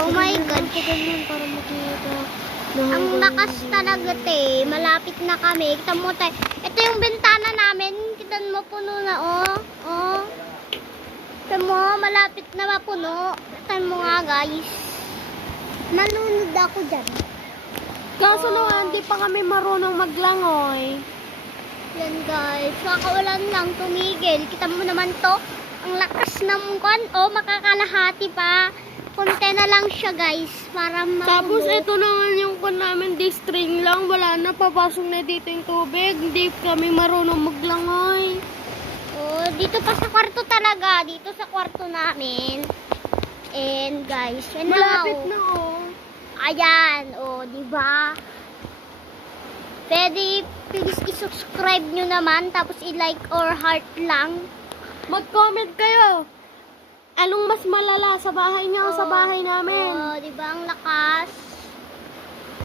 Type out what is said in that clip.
Oh my God. Ganyan para makita. Ang lakas talaga, te. Malapit na kami. Kita mo, te. Ito yung bintana namin. Kita mo, puno na, oh. Oh. Kita mo, malapit na mapuno. Kita mo nga, guys. Nalunod ako dyan. Kaso naman, hindi pa kami marunong maglangoy. Yan, guys. Kakaulan lang, tumigil. Kita mo naman to. Ang lakas ng kan. Oh, makakalahati pa. Konti na lang siya, guys. Para Tapos ito naman yung kun namin, di string lang. Wala na, papasok na dito yung tubig. Hindi kami marunong maglangoy. Oh, dito pa sa kwarto talaga. Dito sa kwarto namin. And guys, yan na nga, Malapit oh. na oh. Ayan, oh, di ba? Pwede, please i-subscribe nyo naman. Tapos i-like or heart lang. Mag-comment kayo. Anong mas malala, sa bahay niyo o sa bahay namin? Oh, di ba ang lakas?